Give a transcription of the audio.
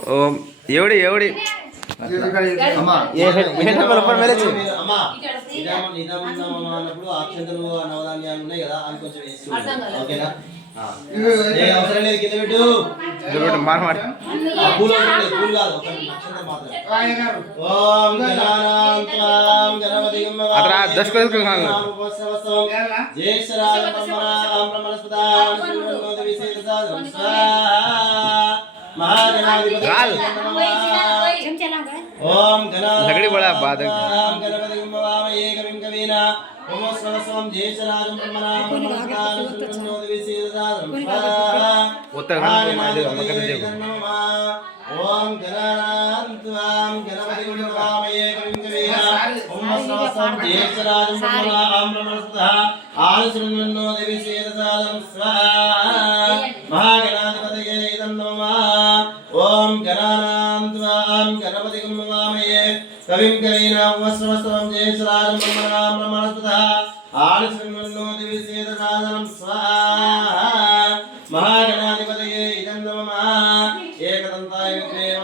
ఓం ఎవడి ఎవడి అన్నప్పుడు అక్షంతలు నవధాన్యాలు ఉన్నాయి కదా అవి కొంచెం వేసి ఓకేనా. అవసరం లేదు కింద పెట్టు పూలు పూలు కాదు ఓం గణపతి ओम लगड़ी बड़ा बात है गणपति गुम्मवामये कविं कवीना ओम स्वस्वं ज्येष्ठराजं ब्रह्मणा ब्रह्मणस्पदानं सुरनोदिविसेदसादं स्वाहा उत्तराखंड में दे हम कर दे ओम गणानान्त्वां गणपति गुम्मवामये कविं कवीना ओम स्वस्वं ज्येष्ठराजं ब्रह्मणा ब्रह्मणस्पदानं सुरनोदिविसेदसादं स्वाहा महागणाधिपतये नमः ओम गणानान्त्वां गणपति गुम्मवामये कविं कवीना ओम स्वस्वं ज्येष्ठराजं ब्रह्मणा ब्रह्मणस्पदानं